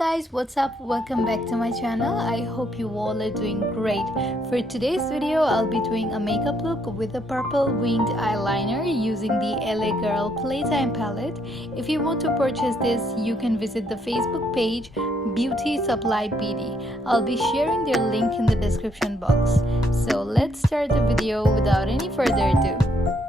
guys, what's up? Welcome back to my channel. I hope you all are doing great. For today's video, I'll be doing a makeup look with a purple winged eyeliner using the LA Girl Playtime palette. If you want to purchase this, you can visit the Facebook page Beauty Supply Bene. I'll be sharing their link in the description box. So let's start the video without any further ado.